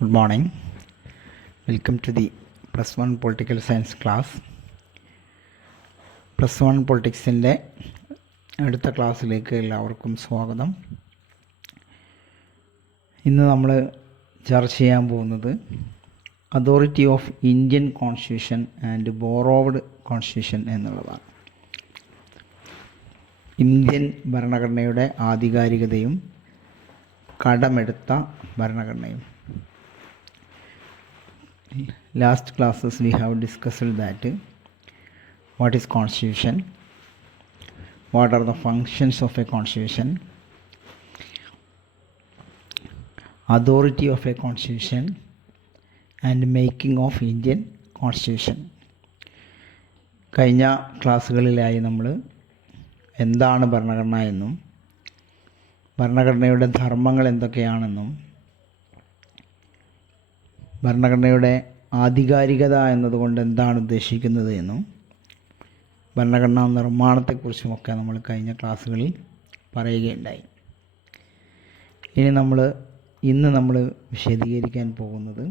Good morning. Welcome to the +1 Political Science class. +1 പൊളിറ്റിക്സിൻ്റെ അടുത്ത ക്ലാസ്സിലേക്ക് എല്ലാവർക്കും സ്വാഗതം. ഇന്ന് നമ്മൾ ചർച്ച ചെയ്യാൻ പോകുന്നത് authority of Indian constitution and borrowed constitution എന്നുള്ളതാണ്. ഇന്ത്യൻ ഭരണഘടനയുടെ ആധികാരികതയും കടമെടുത്ത ഭരണഘടനയും. Last classes we have discussed that what is constitution, what are the functions of a constitution, authority of a constitution and making of Indian constitution. കഴിഞ്ഞ ക്ലാസ്സുകളിലായി നമ്മൾ എന്താണ് ഭരണഘടന എന്നും ഭരണഘടനയുടെ ധർമ്മങ്ങൾ എന്തൊക്കെയാണെന്നും ഭരണഘടനയുടെ ആധികാരികത എന്നതുകൊണ്ട് എന്താണ് ഉദ്ദേശിക്കുന്നത് എന്നും ഭരണഘടനാ നിർമ്മാണത്തെക്കുറിച്ചുമൊക്കെ നമ്മൾ കഴിഞ്ഞ ക്ലാസ്സുകളിൽ പറയുകയുണ്ടായി. ഇന്ന് നമ്മൾ വിശദീകരിക്കാൻ പോകുന്നത്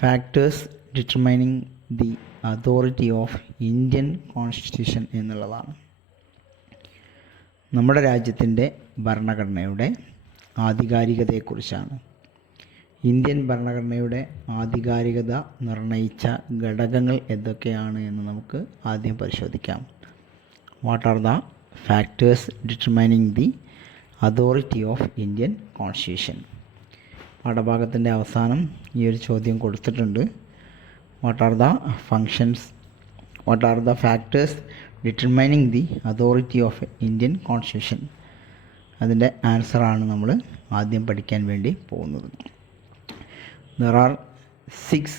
factors determining the authority of Indian constitution എന്നുള്ളതാണ്. നമ്മുടെ രാജ്യത്തിൻ്റെ ഭരണഘടനയുടെ ആധികാരികതയെക്കുറിച്ചാണ്. ഇന്ത്യൻ ഭരണഘടനയുടെ ആധികാരികത നിർണയിച്ച ഘടകങ്ങൾ എന്തൊക്കെയാണ് എന്ന് നമുക്ക് ആദ്യം പരിശോധിക്കാം. What are the factors determining the authority of Indian constitution? പാഠഭാഗത്തിൻ്റെ അവസാനം ഈ ഒരു ചോദ്യം കൊടുത്തിട്ടുണ്ട്. What are the functions, what are the factors determining the authority of Indian constitution? അതിൻ്റെ ആൻസറാണ് നമ്മൾ ആദ്യം പഠിക്കാൻ വേണ്ടി പോകുന്നത്. There are 6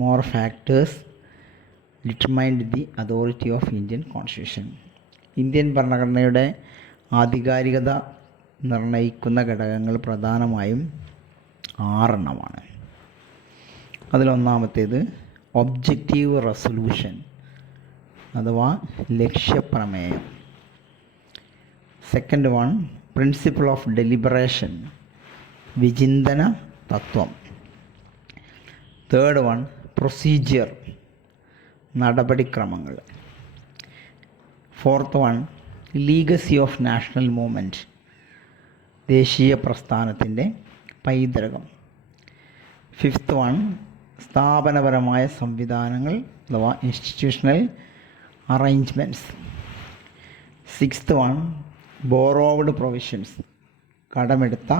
more factors determined the authority of Indian Constitution. Indian ഭരണഘടനയുടെ ആധികാരികത നിർണയിക്കുന്ന ഘടകങ്ങൾ പ്രധാനമായും 6 എണ്ണമാണ്. അതിലൊന്നാമത്തേത് ഒബ്ജക്റ്റീവ് റെസൊല്യൂഷൻ അഥവാ ലക്ഷ്യപ്രമേയം. Second one principle of deliberation, വിചിന്തന തത്വം. തേർഡ് വൺ പ്രൊസീജിയർ, നടപടിക്രമങ്ങൾ. Fourth one legacy of national movement, ദേശീയ പ്രസ്ഥാനത്തിൻ്റെ പൈതൃകം. ഫിഫ്ത്ത് വൺ സ്ഥാപനപരമായ സംവിധാനങ്ങൾ അഥവാ institutional arrangements. Sixth one borrowed provisions, കടമെടുത്ത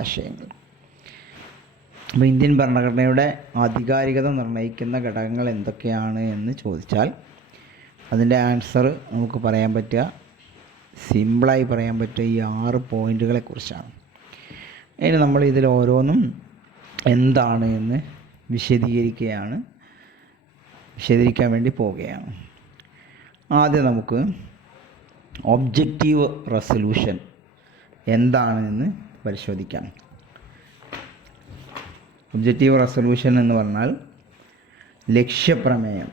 ആശയങ്ങൾ. അപ്പോൾ ഇന്ത്യൻ ഭരണഘടനയുടെ ആധികാരികത നിർണ്ണയിക്കുന്ന ഘടകങ്ങൾ എന്തൊക്കെയാണ് എന്ന് ചോദിച്ചാൽ അതിൻ്റെ ആൻസർ നമുക്ക് പറയാൻ പറ്റുക, സിമ്പിളായി പറയാൻ പറ്റുക ഈ 6 പോയിൻറ്റുകളെക്കുറിച്ചാണ്. ഇനി നമ്മൾ ഇതിൽ ഓരോന്നും എന്താണ് എന്ന് വിശദീകരിക്കാൻ വേണ്ടി പോവുകയാണ്. ആദ്യം നമുക്ക് ഒബ്ജക്റ്റീവ് റെസൊല്യൂഷൻ എന്താണെന്ന് പരിശോധിക്കാം. ഒബ്ജക്റ്റീവ് റെസൊല്യൂഷൻ എന്ന് പറഞ്ഞാൽ ലക്ഷ്യപ്രമേയം.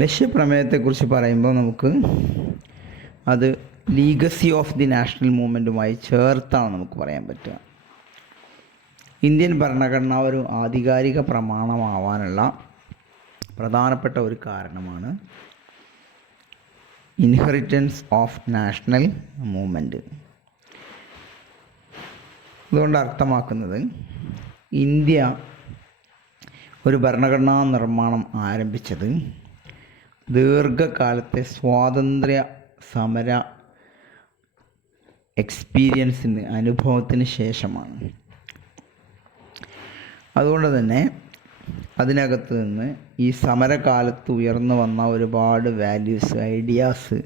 ലക്ഷ്യപ്രമേയത്തെക്കുറിച്ച് പറയുമ്പോൾ നമുക്ക് അത് ലീഗസി ഓഫ് ദി നാഷണൽ മൂവ്മെൻറ്റുമായി ചേർത്താണ് നമുക്ക് പറയാൻ പറ്റുക. ഇന്ത്യൻ ഭരണഘടന ഒരു ആധികാരിക പ്രമാണമാവാനുള്ള പ്രധാനപ്പെട്ട ഒരു കാരണമാണ് ഇൻഹെറിറ്റൻസ് ഓഫ് നാഷണൽ മൂവ്മെൻറ്റ്. അതുകൊണ്ട് അർത്ഥമാക്കുന്നത് ഇന്ത്യ ഒരു ഭരണഘടനാ നിർമ്മാണം ആരംഭിച്ചത് ദീർഘകാലത്തെ സ്വാതന്ത്ര്യ സമര അനുഭവത്തിന് ശേഷമാണ്. അതുകൊണ്ട് തന്നെ അതിനകത്ത് നിന്ന് ഈ സമരകാലത്ത് ഉയർന്നു വന്ന ഒരുപാട് വാല്യൂസ്, ഐഡിയാസ്,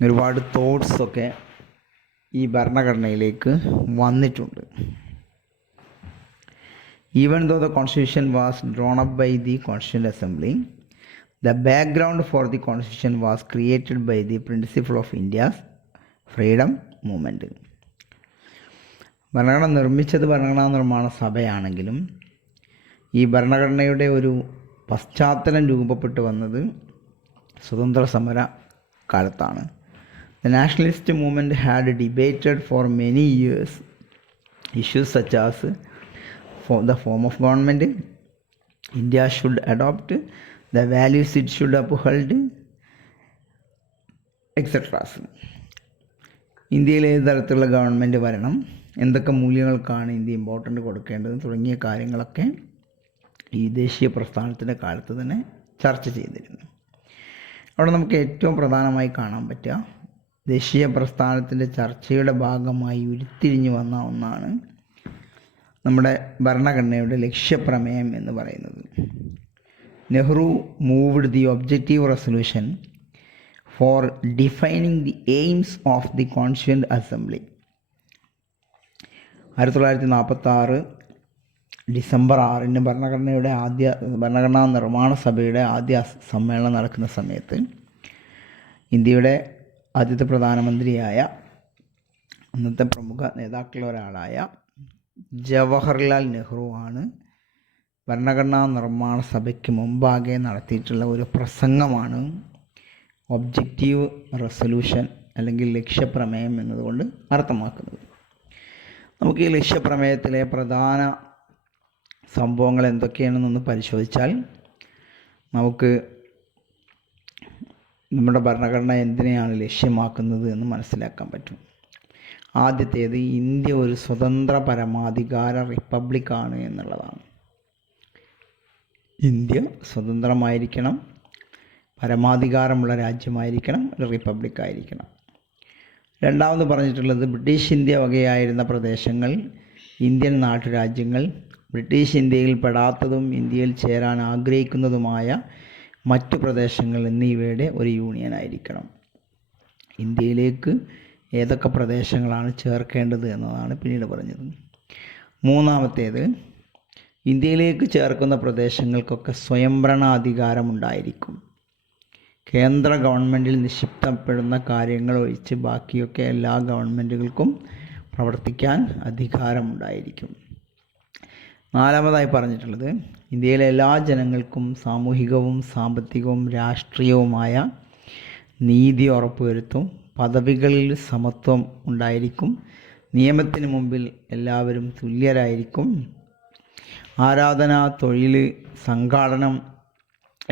ഒരുപാട് തോട്ട്സൊക്കെ ഈ ഭരണഘടനയിലേക്ക് വന്നിട്ടുണ്ട്. Even though the constitution was drawn up by the Constituent Assembly, the background for the constitution was created by the principle of India's freedom movement. ഭരണഘടന നിർമ്മിച്ചത് ഭരണഘടനാ നിർമ്മാണ സഭയാണെങ്കിലും ഈ ഭരണഘടനയുടെ ഒരു പശ്ചാത്തലം രൂപപ്പെട്ടു വന്നത് സ്വതന്ത്ര സമര കാലത്താണ്. The nationalist movement had debated for many years issues such as for the form of government India should adopt, the values it should uphold, etc. ഇന്ത്യയിൽ ഏത് തരത്തിലുള്ള ഗവൺമെൻറ് വരണം, എന്തൊക്കെ മൂല്യങ്ങൾക്കാണ് ഇന്ത്യ ഇമ്പോർട്ടൻ്റ് കൊടുക്കേണ്ടത് തുടങ്ങിയ കാര്യങ്ങളൊക്കെ ഈ ദേശീയ പ്രസ്ഥാനത്തിൻ്റെ കാലത്ത് തന്നെ ചർച്ച ചെയ്തിരുന്നു. അവിടെ നമുക്ക് ഏറ്റവും പ്രധാനമായി കാണാൻ പറ്റുക ദേശീയ പ്രസ്ഥാനത്തിൻ്റെ ചർച്ചയുടെ ഭാഗമായി ഉരുത്തിരിഞ്ഞു വന്ന ഒന്നാണ് നമ്മുടെ ഭരണഘടനയുടെ ലക്ഷ്യപ്രമേയം എന്ന് പറയുന്നത്. Nehru moved the objective resolution four defining the aims of the constituent assembly. 1946 December 6 ഭരണഘടനാ നിർമ്മാണ സഭയുടെ ആദ്യ സമ്മേളനം നടക്കുന്ന സമയത്ത് ഇന്ത്യയുടെ ആദ്യത്തെ പ്രധാനമന്ത്രിയായ അന്നത്തെ പ്രമുഖ നേതാക്കളിൽ ഒരാളായ ജവഹർലാൽ നെഹ്റു ആണ് ഭരണഘടനാ നിർമ്മാണ സഭയ്ക്ക് മുമ്പാകെ നടത്തിയിട്ടുള്ള ഒരു പ്രസംഗമാണ് ഒബ്ജക്റ്റീവ് റെസൊല്യൂഷൻ അല്ലെങ്കിൽ ലക്ഷ്യപ്രമേയം എന്നതുകൊണ്ട് അർത്ഥമാക്കുന്നത്. നമുക്ക് ഈ ലക്ഷ്യപ്രമേയത്തിലെ പ്രധാന സംഭവങ്ങൾ എന്തൊക്കെയാണെന്നൊന്ന് പരിശോധിച്ചാൽ നമുക്ക് നമ്മുടെ ഭരണഘടന എന്തിനെയാണ് ലക്ഷ്യമാക്കുന്നത് എന്ന് മനസ്സിലാക്കാൻ പറ്റും. ആദ്യത്തേത് ഇന്ത്യ ഒരു സ്വതന്ത്ര പരമാധികാര റിപ്പബ്ലിക്കാണ് എന്നുള്ളതാണ്. ഇന്ത്യ സ്വതന്ത്രമായിരിക്കണം, പരമാധികാരമുള്ള രാജ്യമായിരിക്കണം, ഒരു റിപ്പബ്ലിക്കായിരിക്കണം. രണ്ടാമത് പറഞ്ഞിട്ടുള്ളത് ബ്രിട്ടീഷ് ഇന്ത്യ വകയായിരുന്ന പ്രദേശങ്ങൾ, ഇന്ത്യൻ നാട്ടുരാജ്യങ്ങൾ, ബ്രിട്ടീഷ് ഇന്ത്യയിൽ പെടാത്തതും ഇന്ത്യയിൽ ചേരാൻ ആഗ്രഹിക്കുന്നതുമായ മറ്റു പ്രദേശങ്ങൾ എന്നിവയുടെ ഒരു യൂണിയൻ ആയിരിക്കണം. ഇന്ത്യയിലേക്ക് ഏതൊക്കെ പ്രദേശങ്ങളാണ് ചേർക്കേണ്ടത് എന്നതാണ് പിന്നീട് പറഞ്ഞത്. മൂന്നാമത്തേത് ഇന്ത്യയിലേക്ക് ചേർക്കുന്ന പ്രദേശങ്ങൾക്കൊക്കെ സ്വയംഭരണാധികാരം ഉണ്ടായിരിക്കും. കേന്ദ്ര ഗവൺമെൻറ്റിൽ നിക്ഷിപ്തപ്പെടുന്ന കാര്യങ്ങൾ ഒഴിച്ച് ബാക്കിയൊക്കെ എല്ലാ ഗവൺമെൻറ്റുകൾക്കും പ്രവർത്തിക്കാൻ അധികാരമുണ്ടായിരിക്കും. നാലാമതായി പറഞ്ഞിട്ടുള്ളത് ഇന്ത്യയിലെ എല്ലാ ജനങ്ങൾക്കും സാമൂഹികവും സാമ്പത്തികവും രാഷ്ട്രീയവുമായ നീതി ഉറപ്പുവരുത്തും. പദവികളിൽ സമത്വം ഉണ്ടായിരിക്കും. നിയമത്തിന് മുമ്പിൽ എല്ലാവരും തുല്യരായിരിക്കും. ആരാധന, തൊഴിൽ, സംഘാടനം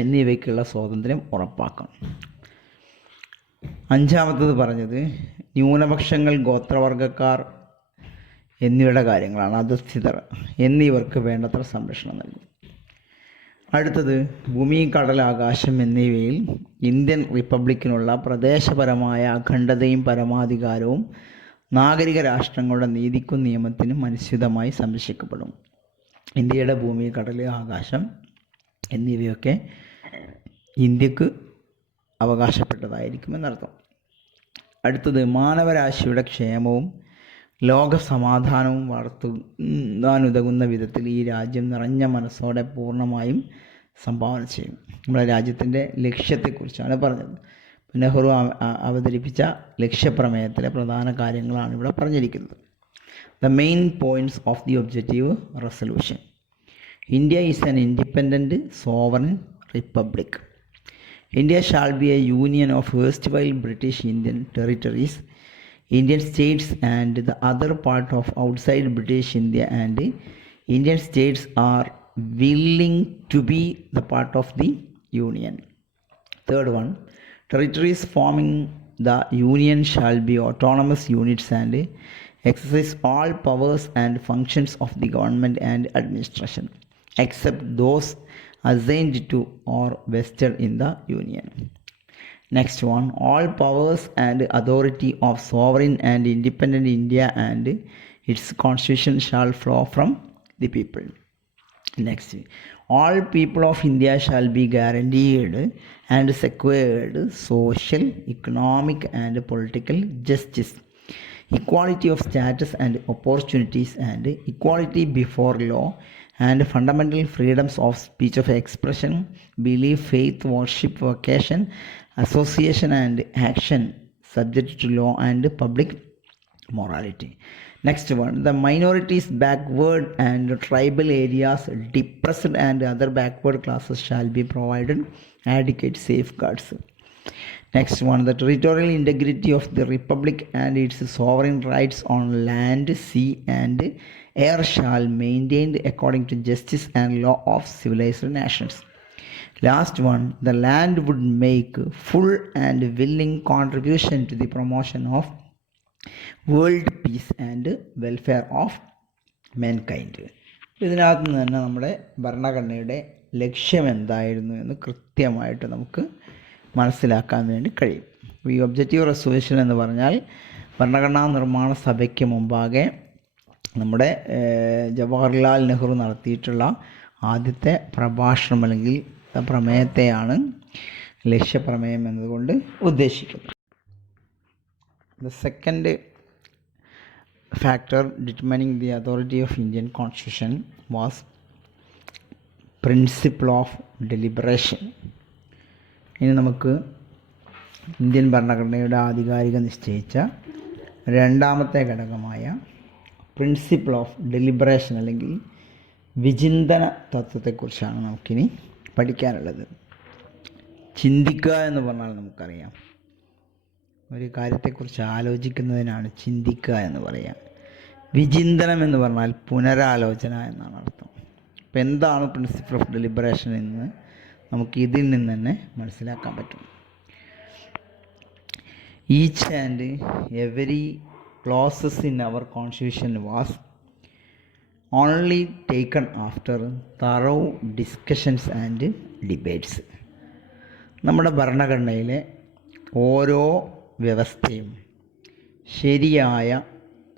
എന്നിവയ്ക്കുള്ള സ്വാതന്ത്ര്യം ഉറപ്പാക്കണം. അഞ്ചാമത്തത് പറഞ്ഞത് ന്യൂനപക്ഷങ്ങൾ, ഗോത്രവർഗക്കാർ എന്നിവയുടെ കാര്യങ്ങളാണ്. അധസ്ഥിതർ എന്നിവർക്ക് വേണ്ടത്ര സംരക്ഷണം നൽകും. അടുത്തത് ഭൂമി, കടൽ, ആകാശം എന്നിവയിൽ ഇന്ത്യൻ റിപ്പബ്ലിക്കിനുള്ള പ്രദേശപരമായ അഖണ്ഡതയും പരമാധികാരവും നാഗരിക രാഷ്ട്രങ്ങളുടെ നീതിക്കും നിയമത്തിനും അനുസൃതമായി സംരക്ഷിക്കപ്പെടും. ഇന്ത്യയുടെ ഭൂമി, കടൽ, ആകാശം എന്നിവയൊക്കെ ഇന്ത്യക്ക് അവകാശപ്പെട്ടതായിരിക്കുമെന്നർത്ഥം. അടുത്തത് മാനവരാശിയുടെ ക്ഷേമവും ലോക സമാധാനവും വളർത്താനുതകുന്ന വിധത്തിൽ ഈ രാജ്യം നിറഞ്ഞ മനസ്സോടെ പൂർണ്ണമായും സംഭാവന ചെയ്യും. നമ്മുടെ രാജ്യത്തിൻ്റെ ലക്ഷ്യത്തെക്കുറിച്ചാണ് പറഞ്ഞത്. നെഹ്റു അവതരിപ്പിച്ച ലക്ഷ്യപ്രമേയത്തിലെ പ്രധാന കാര്യങ്ങളാണ് ഇവിടെ പറഞ്ഞിരിക്കുന്നത്. The main points of the objective resolution. India is an independent sovereign republic. India shall be a union of erstwhile British Indian territories, Indian states and the other part of outside British India, and Indian states are willing to be the part of the union. Third one, territories forming the union shall be autonomous units and exercise all powers and functions of the government and administration except those assigned to or vested in the union. Next one, all powers and authority of sovereign and independent India and its constitution shall flow from the people. Next, all people of India shall be guaranteed and secured social, economic and political justice, equality of status and opportunities, and equality before law, and fundamental freedoms of speech, of expression, belief, faith, worship, vocation, association and action, subject to law and public morality. Next one, the minorities, backward and tribal areas, depressed and other backward classes shall be provided adequate safeguards. Next one, the territorial integrity of the Republic and its sovereign rights on land, sea, and air shall maintained according to justice and law of civilized nations. Last one, the land would make full and willing contribution to the promotion of world peace and welfare of mankind. ഇതിനകത്ത് നിന്ന് തന്നെ നമ്മുടെ ഭരണഘടനയുടെ ലക്ഷ്യം എന്തായിരുന്നു എന്ന് കൃത്യമായിട്ട് നമുക്ക് മനസ്സിലാക്കാൻ വേണ്ടി കഴിയും. ഈ ഒബ്ജക്റ്റീവ് റെസൊല്യൂഷൻ എന്ന് പറഞ്ഞാൽ ഭരണഘടനാ നിർമ്മാണ സഭയ്ക്ക് മുമ്പാകെ നമ്മുടെ ജവഹർലാൽ നെഹ്റു നടത്തിയിട്ടുള്ള ആദ്യത്തെ പ്രഭാഷണം അല്ലെങ്കിൽ പ്രമേയത്തെയാണ് ലക്ഷ്യപ്രമേയം എന്നതുകൊണ്ട് ഉദ്ദേശിക്കുന്നത്. The second factor determining the authority of Indian Constitution was principle of deliberation. ഇനി നമുക്ക് ഇന്ത്യൻ ഭരണഘടനയുടെ ആധികാരിക നിശ്ചയിച്ച രണ്ടാമത്തെ ഘടകമായ പ്രിൻസിപ്പിൾ ഓഫ് ഡെലിബറേഷൻ അല്ലെങ്കിൽ വിചിന്തന തത്വത്തെക്കുറിച്ചാണ് നമുക്കിനി പഠിക്കാനുള്ളത്. ചിന്തിക്കുക എന്ന് പറഞ്ഞാൽ നമുക്കറിയാം, ഒരു കാര്യത്തെക്കുറിച്ച് ആലോചിക്കുന്നതിനാണ് ചിന്തിക്കുക എന്ന് പറയുക. വിചിന്തനം എന്ന് പറഞ്ഞാൽ പുനരാലോചന എന്നാണ് അർത്ഥം. അപ്പോൾ എന്താണ് പ്രിൻസിപ്പിൾ ഓഫ് ഡെലിബറേഷൻ എന്ന് നമുക്ക് ഇതിൽ നിന്ന് തന്നെ മനസ്സിലാക്കാൻ പറ്റും. Each and every clauses in our constitution was only taken after thorough discussions and debates. നമ്മുടെ ഭരണഘടനയിലെ ഓരോ വ്യവസ്ഥയും ശരിയായ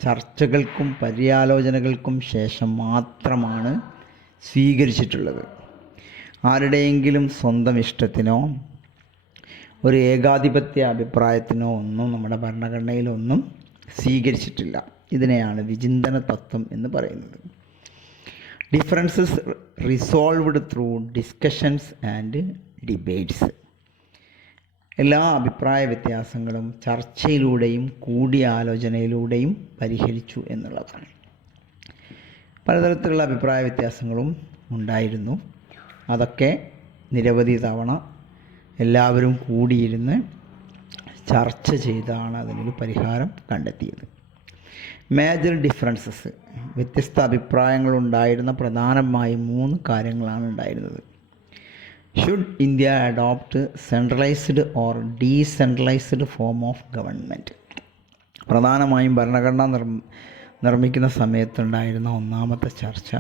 ചർച്ചകൾക്കും പര്യാലോചനകൾക്കും ശേഷം മാത്രമാണ് സ്വീകരിച്ചിട്ടുള്ളത്. ആരുടെയെങ്കിലും സ്വന്തം ഇഷ്ടത്തിനോ ഒരു ഏകാധിപത്യ അഭിപ്രായത്തിനോ ഒന്നും നമ്മുടെ ഭരണഘടനയിലൊന്നും സ്വീകരിച്ചിട്ടില്ല. ഇതിനെയാണ് വിചിന്തന തത്വം എന്ന് പറയുന്നത്. Differences resolved through discussions and debates. എല്ലാ അഭിപ്രായ വ്യത്യാസങ്ങളും ചർച്ചയിലൂടെയും കൂടിയാലോചനയിലൂടെയും പരിഹരിച്ചു എന്നുള്ളതാണ്. പലതരത്തിലുള്ള അഭിപ്രായ വ്യത്യാസങ്ങളും ഉണ്ടായിരുന്നു. അതൊക്കെ നിരവധി തവണ എല്ലാവരും കൂടിയിരുന്ന് ചർച്ച ചെയ്താണ് അതിനൊരു പരിഹാരം കണ്ടെത്തിയത്. മേജർ ഡിഫറൻസസ്, വ്യത്യസ്ത അഭിപ്രായങ്ങളുണ്ടായിരുന്ന പ്രധാനമായും 3 കാര്യങ്ങളാണ് ഉണ്ടായിരുന്നത്. Should India adopt centralised or decentralised form of government? പ്രധാനമായും ഭരണഘടന നിർമ്മിക്കുന്ന സമയത്തുണ്ടായിരുന്ന ഒന്നാമത്തെ ചർച്ച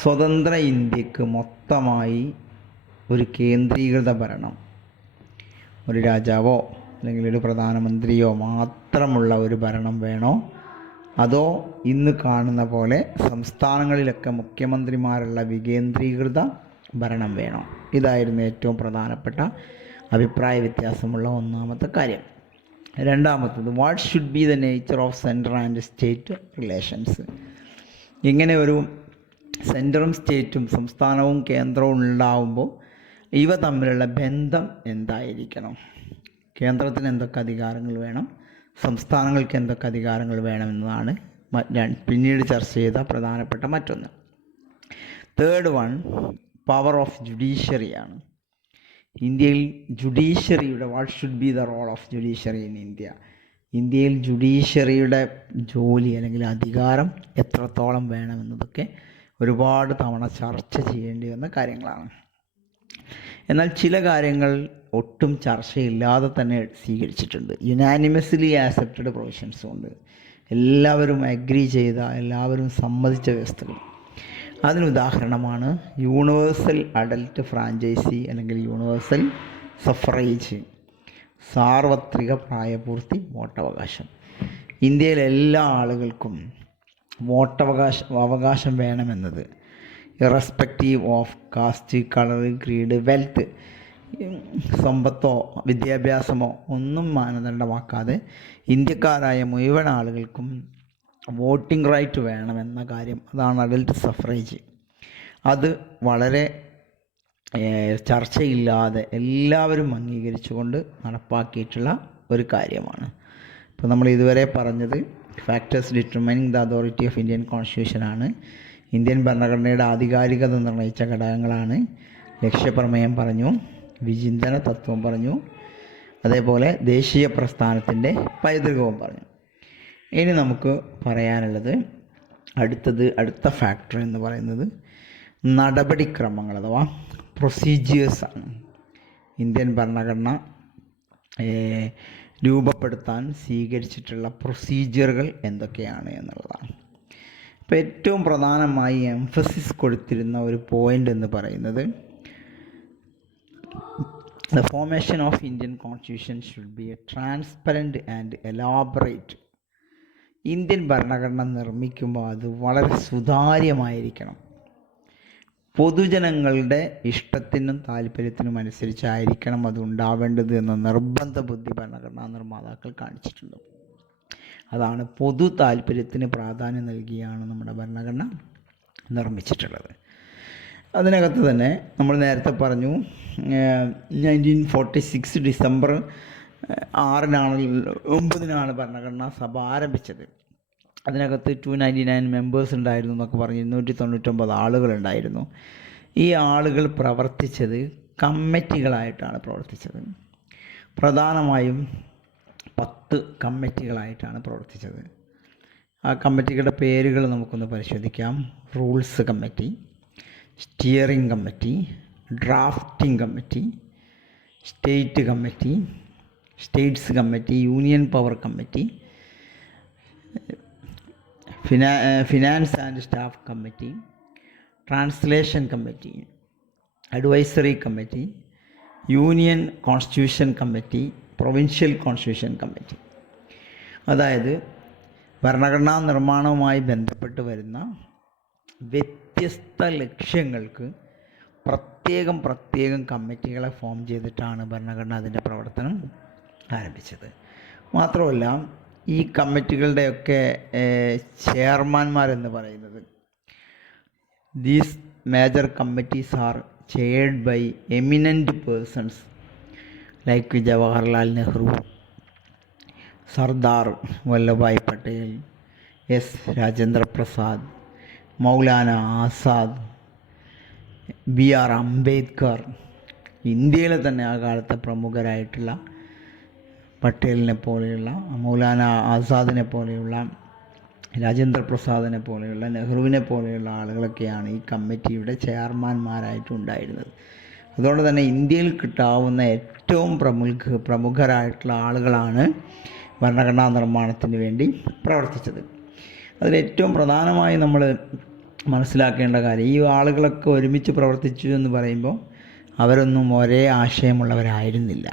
സ്വതന്ത്ര ഇന്ത്യക്ക് മൊത്തമായി ഒരു കേന്ദ്രീകൃത ഭരണം, ഒരു രാജാവോ അല്ലെങ്കിൽ ഒരു പ്രധാനമന്ത്രിയോ മാത്രമുള്ള ഒരു ഭരണം വേണോ, അതോ ഇന്ന് കാണുന്ന പോലെ സംസ്ഥാനങ്ങളിലൊക്കെ മുഖ്യമന്ത്രിമാരുള്ള വികേന്ദ്രീകൃത ഭരണം വേണോ? ഇതായിരുന്നു ഏറ്റവും പ്രധാനപ്പെട്ട അഭിപ്രായ വ്യത്യാസമുള്ള ഒന്നാമത്തെ കാര്യം. രണ്ടാമത്തത്, what should be the nature of central and state relations? ഇങ്ങനെ ഒരു സെൻറ്ററും സ്റ്റേറ്റും സംസ്ഥാനവും കേന്ദ്രവും ഉണ്ടാവുമ്പോൾ ഇവ തമ്മിലുള്ള ബന്ധം എന്തായിരിക്കണം? കേന്ദ്രത്തിന് എന്തൊക്കെ അധികാരങ്ങൾ വേണം, സംസ്ഥാനങ്ങൾക്ക് എന്തൊക്കെ അധികാരങ്ങൾ വേണമെന്നതാണ് പിന്നീട് ചർച്ച ചെയ്ത പ്രധാനപ്പെട്ട മറ്റൊന്ന്. തേർഡ് വൺ, പവർ ഓഫ് ജുഡീഷ്യറിയാണ്. ഇന്ത്യയിൽ ജുഡീഷ്യറിയുടെ what should be the role of judiciary in India? ഇന്ത്യയിൽ ജുഡീഷ്യറിയുടെ ജോലി അല്ലെങ്കിൽ അധികാരം എത്രത്തോളം വേണമെന്നതൊക്കെ ഒരുപാട് തവണ ചർച്ച ചെയ്യേണ്ടി വന്ന കാര്യങ്ങളാണ്. എന്നാൽ ചില കാര്യങ്ങൾ ഒട്ടും ചർച്ചയില്ലാതെ തന്നെ സ്വീകരിച്ചിട്ടുണ്ട്. യുനാനിമസ്ലി ആക്സെപ്റ്റഡ് പ്രൊവിഷൻസും ഉണ്ട്. എല്ലാവരും അഗ്രി ചെയ്ത, എല്ലാവരും സമ്മതിച്ച വ്യവസ്ഥകൾ. അതിനുദാഹരണമാണ് യൂണിവേഴ്സൽ അഡൽട്ട് ഫ്രാഞ്ചൈസി അല്ലെങ്കിൽ യൂണിവേഴ്സൽ സഫറേജ്, സാർവത്രിക പ്രായപൂർത്തി വോട്ടവകാശം. ഇന്ത്യയിലെ എല്ലാ ആളുകൾക്കും അവകാശം വേണമെന്നത് irrespective of caste, colour, creed, wealth, സമ്പത്തോ വിദ്യാഭ്യാസമോ ഒന്നും മാനദണ്ഡമാക്കാതെ ഇന്ത്യക്കാരായ മുഴുവൻ ആളുകൾക്കും വോട്ടിംഗ് റൈറ്റ് വേണമെന്ന കാര്യം, അതാണ് അഡൽട്ട് സഫറേജ്. അത് വളരെ ചർച്ചയില്ലാതെ എല്ലാവരും അംഗീകരിച്ചുകൊണ്ട് നടപ്പാക്കിയിട്ടുള്ള ഒരു കാര്യമാണ്. ഇപ്പോൾ നമ്മൾ ഇതുവരെ പറഞ്ഞത് factors determining the authority of Indian കോൺസ്റ്റിറ്റ്യൂഷനാണ്. ഇന്ത്യൻ ഭരണഘടനയുടെ ആധികാരികത നിർണ്ണയിച്ച ഘടകങ്ങളാണ്. ലക്ഷ്യപ്രമേയം പറഞ്ഞു, വിചിന്തന തത്വം പറഞ്ഞു, അതേപോലെ ദേശീയ പ്രസ്ഥാനത്തിൻ്റെ പൈതൃകവും പറഞ്ഞു. ഇനി നമുക്ക് പറയാനുള്ളത് അടുത്ത ഫാക്ടർ എന്ന് പറയുന്നത് നടപടിക്രമങ്ങൾ അഥവാ പ്രൊസീജിയേഴ്സാണ്. ഇന്ത്യൻ ഭരണഘടന രൂപപ്പെടുത്താൻ സ്വീകരിച്ചിട്ടുള്ള പ്രൊസീജിയറുകൾ എന്തൊക്കെയാണ് എന്നുള്ളതാണ്. ഇപ്പോൾ ഏറ്റവും പ്രധാനമായി എംഫസിസ് കൊടുത്തിരുന്ന ഒരു പോയിൻ്റ് എന്ന് പറയുന്നത് the formation of Indian constitution should be A transparent and elaborate. Indian ഭരണഘടന നിർമ്മിക്കുമ്പോൾ അത് വളരെ സുതാര്യമായിരിക്കണം, പൊതുജനങ്ങളുടെ ഇഷ്ടത്തിനും താല്പര്യത്തിനും അനുസരിച്ചായിരിക്കണം അത് ഉണ്ടാവേണ്ടത് എന്ന നിർബന്ധ ബുദ്ധി ഭരണഘടനാ നിർമ്മാതാക്കൾ കാണിച്ചിട്ടുണ്ട്. അതാണ് പൊതു താല്പര്യത്തിന് പ്രാധാന്യം നൽകിയാണ് നമ്മുടെ ഭരണഘടന നിർമ്മിച്ചിട്ടുള്ളത്. അതിനകത്ത് തന്നെ നമ്മൾ നേരത്തെ പറഞ്ഞു 1946 ഡിസംബർ 9 ഭരണഘടനാ സഭ ആരംഭിച്ചത്. അതിനകത്ത് 299 മെമ്പേഴ്സ് ഉണ്ടായിരുന്നു എന്നൊക്കെ പറഞ്ഞ് 299 ആളുകളുണ്ടായിരുന്നു. ഈ ആളുകൾ പ്രവർത്തിച്ചത് കമ്മിറ്റികളായിട്ടാണ് പ്രവർത്തിച്ചത്. പ്രധാനമായും 10 കമ്മിറ്റികളായിട്ടാണ് പ്രവർത്തിച്ചത്. ആ കമ്മിറ്റികളുടെ പേരുകൾ നമുക്കൊന്ന് പരിശോധിക്കാം. Rules committee, steering committee, drafting committee, state committee, States committee, union power committee, finance and staff committee, translation committee, advisory committee, union constitution committee, provincial constitution committee. അതായത് ഭരണഘടനാ നിർമ്മാണവുമായി ബന്ധപ്പെട്ട് വരുന്ന വ്യത്യസ്ത ലക്ഷ്യങ്ങൾക്ക് പ്രത്യേകം കമ്മിറ്റികളെ ഫോം ചെയ്തിട്ടാണ് ഭരണഘടന അതിൻ്റെ പ്രവർത്തനം ആരംഭിച്ചത്. മാത്രമല്ല ഈ കമ്മിറ്റികളുടെയൊക്കെ ചെയർമാൻമാരെന്ന് പറയുന്നത് these major committees are chaired by eminent persons like Jawaharlal Nehru, Sardar Vallabhbhai Patel, S Rajendra Prasad, Maulana Azad, BR Ambedkar. ഇന്ത്യയിലെ തന്നെ ആ കാലത്തെ പ്രമുഖരായിട്ടുള്ള പട്ടേലിനെ പോലെയുള്ള, മൗലാന ആസാദിനെ പോലെയുള്ള, രാജേന്ദ്ര പ്രസാദിനെ പോലെയുള്ള, നെഹ്റുവിനെ പോലെയുള്ള ആളുകളൊക്കെയാണ് ഈ കമ്മിറ്റിയുടെ ചെയർമാൻമാരായിട്ടുണ്ടായിരുന്നത്. അതുകൊണ്ട് തന്നെ ഇന്ത്യയിൽ കിട്ടാവുന്ന ഏറ്റവും പ്രമുഖരായിട്ടുള്ള ആളുകളാണ് ഭരണഘടനാ നിർമ്മാണത്തിന് വേണ്ടി പ്രവർത്തിച്ചത്. അതിലേറ്റവും പ്രധാനമായി നമ്മൾ മനസ്സിലാക്കേണ്ട കാര്യം, ഈ ആളുകളൊക്കെ ഒരുമിച്ച് പ്രവർത്തിച്ചു എന്ന് പറയുമ്പോൾ അവരൊന്നും ഒരേ ആശയമുള്ളവരായിരുന്നില്ല.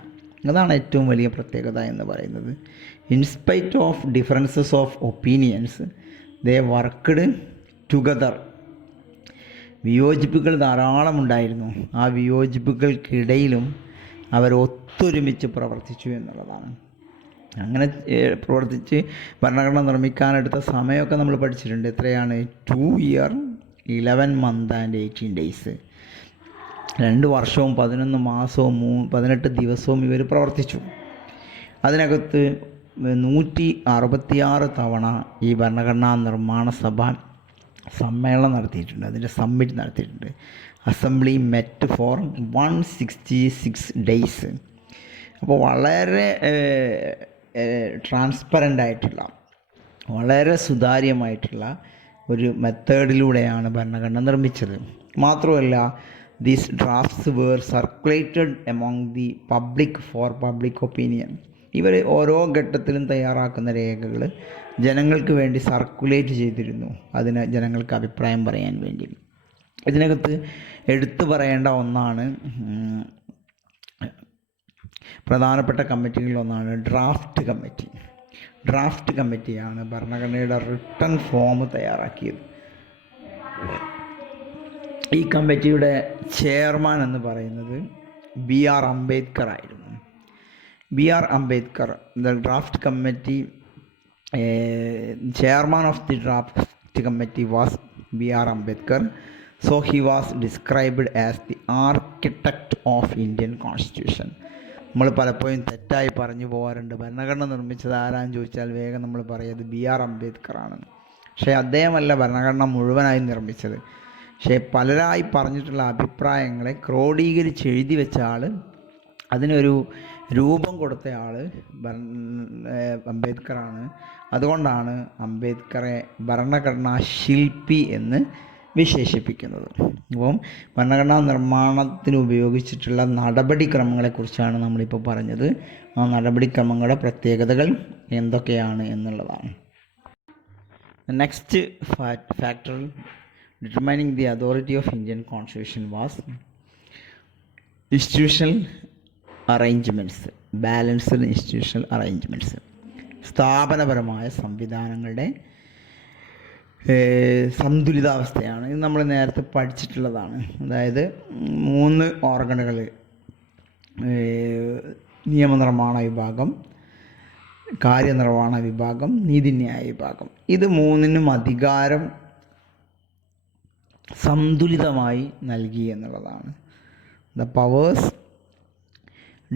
അതാണ് ഏറ്റവും വലിയ പ്രത്യേകത എന്ന് പറയുന്നത്. In spite of differences of opinions they worked together. വിയോജിപ്പുകൾ ധാരാളം ഉണ്ടായിരുന്നു. ആ വിയോജിപ്പുകൾക്കിടയിലും അവർ ഒത്തൊരുമിച്ച് പ്രവർത്തിച്ചു എന്നുള്ളതാണ്. അങ്ങനെ പ്രവർത്തിച്ച് ഭരണഘടന നിർമ്മിക്കാനെടുത്ത സമയമൊക്കെ നമ്മൾ പഠിച്ചിട്ടുണ്ട്. എത്രയാണ്? 2 year 11 months and 18 days. 2 വർഷവും 11 മാസവും 18 ദിവസവും ഇവർ പ്രവർത്തിച്ചു. അതിനകത്ത് 166 തവണ ഈ ഭരണഘടനാ നിർമ്മാണ സഭ സമ്മേളനം നടത്തിയിട്ടുണ്ട്, അതിൻ്റെ സമ്മിറ്റ് നടത്തിയിട്ടുണ്ട്. Assembly met four 166 days. അപ്പോൾ വളരെ ട്രാൻസ്പെറൻ്റായിട്ടുള്ള, വളരെ സുതാര്യമായിട്ടുള്ള ഒരു മെത്തേഡിലൂടെയാണ് ഭരണഘടന നിർമ്മിച്ചത്. മാത്രമല്ല these drafts were circulated among the public for public opinion. ഇവർ ഓരോ ഘട്ടത്തിലും തയ്യാറാക്കുന്ന രേഖകൾ ജനങ്ങൾക്ക് വേണ്ടി സർക്കുലേറ്റ് ചെയ്തിരുന്നു, അതിന് ജനങ്ങൾക്ക് അഭിപ്രായം പറയാൻ വേണ്ടി. ഇതിനകത്ത് എടുത്തു പറയേണ്ട ഒന്നാണ്, പ്രധാനപ്പെട്ട കമ്മിറ്റികളിലൊന്നാണ് ഡ്രാഫ്റ്റ് കമ്മിറ്റി. ഡ്രാഫ്റ്റ് കമ്മിറ്റിയാണ് ഭരണഘടനയുടെ റിട്ടൺ ഫോം തയ്യാറാക്കിയത്. ഈ കമ്മിറ്റിയുടെ ചെയർമാൻ എന്ന് പറയുന്നത് BR അംബേദ്കർ ആയിരുന്നു. BR Ambedkar, the draft committee chairman of the draft committee was BR Ambedkar. So he was described as the architect of Indian Constitution. നമ്മൾ പലപ്പോഴും തെറ്റായി പറഞ്ഞു പോകാറുണ്ട്. ഭരണഘടന നിർമ്മിച്ചത് ആരാന്ന് ചോദിച്ചാൽ വേഗം നമ്മൾ പറയുന്നത് BR അംബേദ്കർ ആണ്. പക്ഷേ അദ്ദേഹമല്ല ഭരണഘടന മുഴുവനായി നിർമ്മിച്ചത്. പക്ഷേ പലരായി പറഞ്ഞിട്ടുള്ള അഭിപ്രായങ്ങളെ ക്രോഡീകരിച്ച് എഴുതി വെച്ച ആൾ, അതിനൊരു രൂപം കൊടുത്തയാൾ അംബേദ്കറാണ്. അതുകൊണ്ടാണ് അംബേദ്കറെ ഭരണഘടനാ ശില്പി എന്ന് വിശേഷിപ്പിക്കുന്നത്. അപ്പം ഭരണഘടനാ നിർമ്മാണത്തിന് ഉപയോഗിച്ചിട്ടുള്ള നടപടിക്രമങ്ങളെക്കുറിച്ചാണ് നമ്മളിപ്പോൾ പറഞ്ഞത്. ആ നടപടിക്രമങ്ങളുടെ പ്രത്യേകതകൾ എന്തൊക്കെയാണ് എന്നുള്ളതാണ്. Next factor determining the authority of Indian constitution was institutional arrangements, balanced institutional arrangements, സ്ഥാപനപരമായ സംവിധാനങ്ങളുടെ സന്തുലിതാവസ്ഥയാണ്. ഇത് നമ്മൾ നേരത്തെ പഠിച്ചിട്ടുള്ളതാണ്. അതായത് 3 ഓർഗനുകൾ, നിയമനിർമ്മാണ വിഭാഗം, കാര്യനിർവഹണ വിഭാഗം, നീതിന്യായ വിഭാഗം. ഇത് 3നും അധികാരം സന്തുലിതമായി നൽകി എന്നുള്ളതാണ്. The powers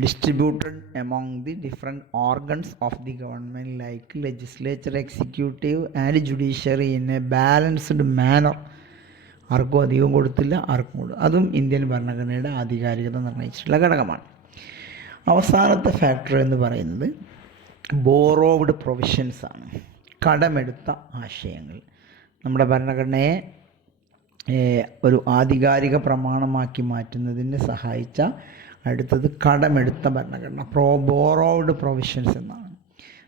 distributed among the different organs of the government like legislature, executive and judiciary in a balanced manner. ആർക്കും അധികം കൊടുത്തില്ല, ആർക്കും കൊടുത്തു. അതും ഇന്ത്യൻ ഭരണഘടനയുടെ ആധികാരികത നിർണ്ണയിച്ചിട്ടുള്ള ഘടകമാണ്. അവസാനത്തെ ഫാക്ടർ എന്ന് പറയുന്നത് ബോറോവ്ഡ് പ്രൊവിഷൻസ് ആണ്, കടമെടുത്ത ആശയങ്ങൾ. നമ്മുടെ ഭരണഘടനയെ ഒരു ആധികാരിക പ്രമാണമാക്കി മാറ്റുന്നതിന് സഹായിച്ച അടുത്തത് കടമെടുത്ത ഭരണഘടന, ബോറോവ്ഡ് പ്രൊവിഷൻസ് എന്നാണ്.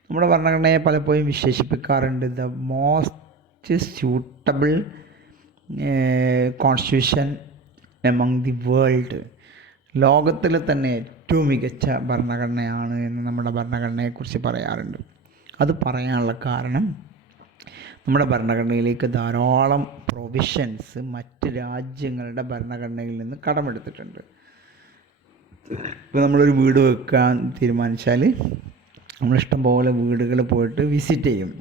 നമ്മുടെ ഭരണഘടനയെ പലപ്പോഴും വിശേഷിപ്പിക്കാറുണ്ട് the most suitable constitution among the world. ലോകത്തിലെ തന്നെ ഏറ്റവും മികച്ച ഭരണഘടനയാണ് എന്ന് നമ്മുടെ ഭരണഘടനയെക്കുറിച്ച് പറയാറുണ്ട്. അത് പറയാനുള്ള കാരണം നമ്മുടെ ഭരണഘടനയിലേക്ക് ധാരാളം പ്രൊവിഷൻസ് മറ്റ് രാജ്യങ്ങളുടെ ഭരണഘടനയിൽ നിന്ന് കടമെടുത്തിട്ടുണ്ട്. ഇപ്പോൾ നമ്മളൊരു വീട് വെക്കാൻ തീരുമാനിച്ചാൽ നമ്മളിഷ്ടം പോലെ വീടുകൾ പോയിട്ട് വിസിറ്റ് ചെയ്യും.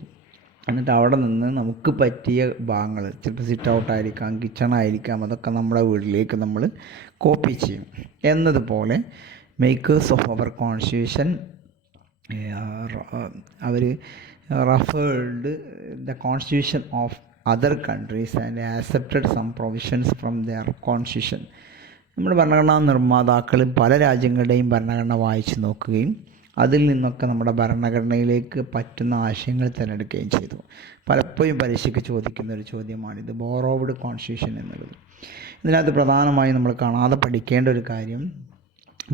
എന്നിട്ട് അവിടെ നിന്ന് നമുക്ക് പറ്റിയ ഭാഗങ്ങൾ, ചിലപ്പോൾ സിറ്റ് ഔട്ടായിരിക്കാം, കിച്ചണായിരിക്കാം, അതൊക്കെ നമ്മുടെ വീട്ടിലേക്ക് നമ്മൾ കോപ്പി ചെയ്യും. എന്നതുപോലെ മേക്കേഴ്സ് ഓഫ് അവർ കോൺസ്റ്റിറ്റ്യൂഷൻ അവർ referred the constitution of other countries and accepted some provisions from their constitution. നമ്മുടെ ഭരണഘടനാ നിർമ്മാതാക്കൾ പല രാജ്യങ്ങളുടെയും ഭരണഘടന വായിച്ച് നോക്കുകയും അതിൽ നിന്നൊക്കെ നമ്മുടെ ഭരണഘടനയിലേക്ക് പറ്റുന്ന ആശയങ്ങൾ തിരഞ്ഞെടുക്കുകയും ചെയ്തു. പലപ്പോഴും പരീക്ഷയ്ക്ക് ചോദിക്കുന്ന ഒരു ചോദ്യമാണിത്, ബോറോവ്ഡ് കോൺസ്റ്റിറ്റ്യൂഷൻ എന്നുള്ളത്. ഇതിനകത്ത് പ്രധാനമായും നമ്മൾ കാണാതെ പഠിക്കേണ്ട ഒരു കാര്യം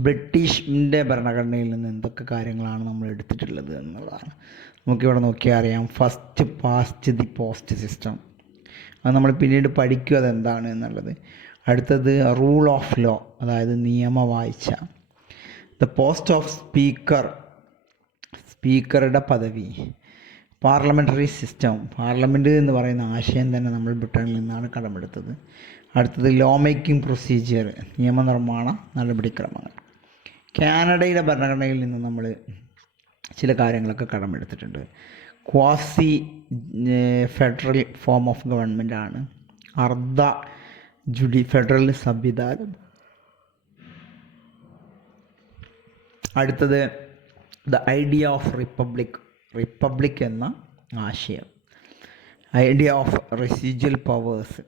ബ്രിട്ടീഷിൻ്റെ ഭരണഘടനയിൽ നിന്ന് എന്തൊക്കെ കാര്യങ്ങളാണ് നമ്മൾ എടുത്തിട്ടുള്ളത് എന്നുള്ളതാണ്. നമുക്കിവിടെ നോക്കിയാൽ അറിയാം, first past the post system. അത് നമ്മൾ പിന്നീട് പഠിക്കുക അതെന്താണ് എന്നുള്ളത്. അടുത്തത് റൂൾ ഓഫ് ലോ, അതായത് നിയമവാഴ്ച. ദ പോസ്റ്റ് ഓഫ് സ്പീക്കർ, സ്പീക്കറുടെ പദവി. പാർലമെൻ്ററി സിസ്റ്റം, പാർലമെൻറ്റ് എന്ന് പറയുന്ന ആശയം തന്നെ നമ്മൾ ബ്രിട്ടനിൽ നിന്നാണ് കടമെടുത്തത്. അടുത്തത് ലോ മേക്കിംഗ് പ്രൊസീജിയർ, നിയമനിർമ്മാണ നടപടിക്രമങ്ങൾ. കാനഡയുടെ ഭരണഘടനയിൽ നിന്ന് നമ്മൾ ചില കാര്യങ്ങളൊക്കെ കടമെടുത്തിട്ടുണ്ട്. Quasi federal form of government ആണ്, അർദ്ധ ഫെഡറൽ സംവിധാനം. അടുത്തത് the idea of republic, republic എന്ന ആശയം. ഐഡിയ ഓഫ് റെസിജ്വൽ പവേഴ്സ്,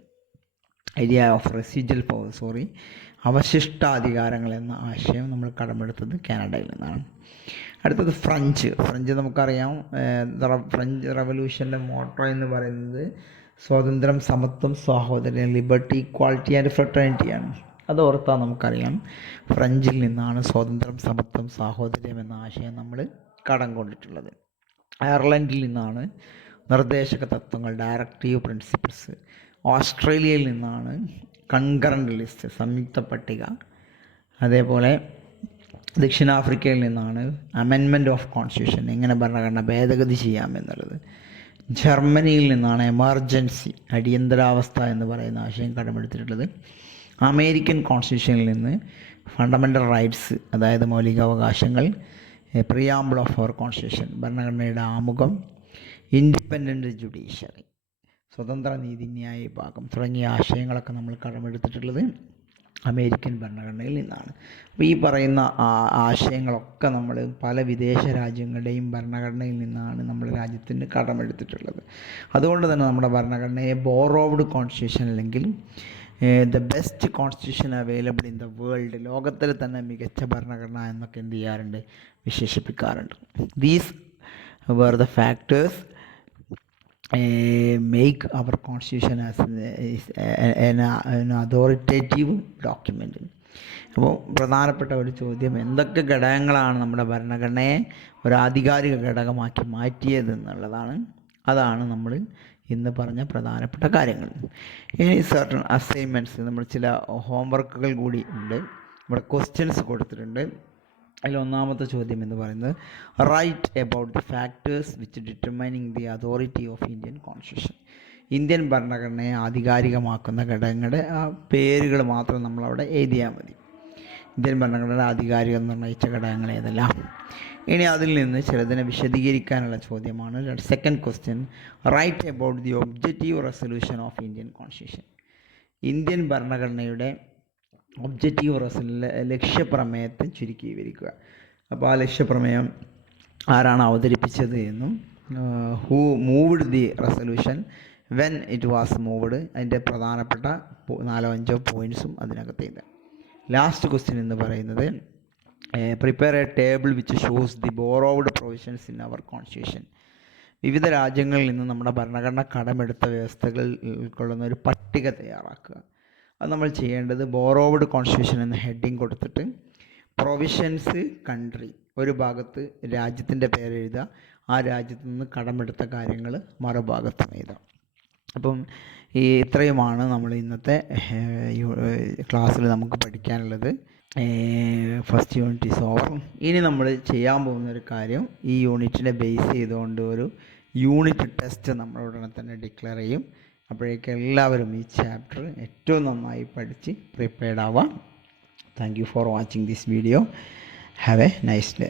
അവശിഷ്ടാധികാരങ്ങൾ എന്ന ആശയം നമ്മൾ കടമെടുത്തത് കാനഡയിൽ നിന്നാണ്. അടുത്തത് ഫ്രഞ്ച് നമുക്കറിയാം. ഫ്രഞ്ച് റവല്യൂഷൻ്റെ മോട്ടോ എന്ന് പറയുന്നത് സ്വാതന്ത്ര്യം, സമത്വം, സാഹോദര്യം, ലിബർട്ടി, ഇക്വാളിറ്റി ആൻഡ് ഫ്രട്ടേണിറ്റിയാണ്. അത് ഓർത്താൽ നമുക്കറിയാം ഫ്രഞ്ചിൽ നിന്നാണ് സ്വാതന്ത്ര്യം, സമത്വം, സാഹോദര്യം എന്ന ആശയം നമ്മൾ കടം കൊണ്ടിട്ടുള്ളത്. അയർലൻഡിൽ നിന്നാണ് നിർദ്ദേശക തത്വങ്ങൾ, ഡയറക്റ്റീവ് പ്രിൻസിപ്പിൾസ്. ഓസ്ട്രേലിയയിൽ നിന്നാണ് കൺകറൻറ്റ് ലിസ്റ്റ്, സംയുക്ത പട്ടിക. അതേപോലെ ദക്ഷിണാഫ്രിക്കയിൽ നിന്നാണ് അമെൻമെൻറ്റ് ഓഫ് കോൺസ്റ്റിറ്റ്യൂഷൻ, എങ്ങനെ ഭരണഘടന ഭേദഗതി ചെയ്യാമെന്നുള്ളത്. ജർമ്മനിയിൽ നിന്നാണ് എമർജൻസി, അടിയന്തരാവസ്ഥ എന്ന് പറയുന്ന ആശയം കടമെടുത്തിട്ടുള്ളത്. അമേരിക്കൻ കോൺസ്റ്റിറ്റ്യൂഷനിൽ നിന്ന് ഫണ്ടമെൻ്റൽ റൈറ്റ്സ്, അതായത് മൗലികാവകാശങ്ങൾ. പ്രിയാമ്പിൾ ഓഫ് അവർ കോൺസ്റ്റിറ്റ്യൂഷൻ, ഭരണഘടനയുടെ ആമുഖം. ഇൻഡിപെൻഡൻറ്റ് ജുഡീഷ്യറി, സ്വതന്ത്ര നീതിന്യായ വിഭാഗം തുടങ്ങിയ ആശയങ്ങളൊക്കെ നമ്മൾ കടമെടുത്തിട്ടുള്ളത് അമേരിക്കൻ ഭരണഘടനയിൽ നിന്നാണ്. അപ്പോൾ ഈ പറയുന്ന ആശയങ്ങളൊക്കെ നമ്മൾ പല വിദേശ രാജ്യങ്ങളുടെയും ഭരണഘടനയിൽ നിന്നാണ് നമ്മുടെ രാജ്യത്തിന് കടമെടുത്തിട്ടുള്ളത്. അതുകൊണ്ട് തന്നെ നമ്മുടെ ഭരണഘടനയെ ബോറോവ്ഡ് കോൺസ്റ്റിറ്റ്യൂഷൻ അല്ലെങ്കിൽ the best constitution available in the world, ലോകത്തിൽ തന്നെ മികച്ച ഭരണഘടന എന്നൊക്കെ എന്ത് ചെയ്യാറുണ്ട്, വിശേഷിപ്പിക്കാറുണ്ട്. These were the factors make our constitution as an authoritative document. അപ്പോൾ പ്രധാനപ്പെട്ട ഒരു ചോദ്യം, എന്തൊക്കെ ഘടകങ്ങളാണ് നമ്മുടെ ഭരണഘടനയെ ഒരു ആധികാരിക ഘടകമാക്കി മാറ്റിയത് എന്നുള്ളതാണ്. അതാണ് നമ്മൾ ഇന്ന് പറഞ്ഞ പ്രധാനപ്പെട്ട കാര്യങ്ങൾ. ഇനി സർട്ടൺ അസൈൻമെൻറ്റ്സ്, നമ്മൾ ചില ഹോംവർക്കുകൾ കൂടി ഉണ്ട്. ഇവിടെ ക്വസ്റ്റ്യൻസ് കൊടുത്തിട്ടുണ്ട്. അതിൽ ഒന്നാമത്തെ ചോദ്യം എന്ന് പറയുന്നത്, write about the factors which determining the authority of Indian constitution. Indian ഭരണഘടനയെ ആധികാരികമാക്കുന്ന ഘടകങ്ങളുടെ ആ പേരുകൾ മാത്രം നമ്മളവിടെ എഴുതിയാൽ മതി. ഇന്ത്യൻ ഭരണഘടനയുടെ ആധികാരികം നിർണ്ണയിച്ച ഘടകങ്ങൾ ഏതെല്ലാം. ഇനി അതിൽ നിന്ന് ചിലതിനെ വിശദീകരിക്കാനുള്ള ചോദ്യമാണ് second question, write about the objective resolution of Indian constitution. Indian ഭരണഘടനയുടെ ഒബ്ജക്റ്റീവ് ലക്ഷ്യപ്രമേയത്തെ ചുരുക്കി വിവരിക്കുക. അപ്പോൾ ആ ലക്ഷ്യപ്രമേയം ആരാണ് അവതരിപ്പിച്ചത് എന്നും who moved the resolution, when it was moved, അതിൻ്റെ പ്രധാനപ്പെട്ട 4-5 പോയിൻറ്റ്സും അതിനകത്തേത്. ലാസ്റ്റ് ക്വസ്റ്റ്യൻ എന്ന് പറയുന്നത്, prepare a table which shows the borrowed provisions in our constitution. വിവിധ രാജ്യങ്ങളിൽ നിന്ന് നമ്മുടെ ഭരണഘടന കടമെടുത്ത വ്യവസ്ഥകൾ ഉൾക്കൊള്ളുന്ന ഒരു പട്ടിക തയ്യാറാക്കുക. അത് നമ്മൾ ചെയ്യേണ്ടത് ബോറോവ്ഡ് കോൺസ്റ്റിറ്റ്യൂഷൻ എന്ന ഹെഡിങ് കൊടുത്തിട്ട് പ്രൊവിഷൻസ് കൺട്രി, ഒരു ഭാഗത്ത് രാജ്യത്തിൻ്റെ പേരെഴുതുക, ആ രാജ്യത്ത് നിന്ന് കടമെടുത്ത കാര്യങ്ങൾ മറുഭാഗത്തും എഴുതാം. അപ്പം ഇത്രയുമാണ് നമ്മൾ ഇന്നത്തെ ക്ലാസ്സിൽ നമുക്ക് പഠിക്കാനുള്ളത്. First unit is over. ഇനി നമ്മൾ ചെയ്യാൻ പോകുന്നൊരു കാര്യം, ഈ യൂണിറ്റിനെ ബേസ് ചെയ്തുകൊണ്ട് ഒരു യൂണിറ്റ് ടെസ്റ്റ് നമ്മൾ ഉടനെ തന്നെ ഡിക്ലെയർ ചെയ്യും. അപ്പോഴേക്കും എല്ലാവരും ഈ ചാപ്റ്റർ ഏറ്റവും നന്നായി പഠിച്ച് പ്രിപ്പയർഡ് ആവാം. Thank you for watching this video. Have A nice day.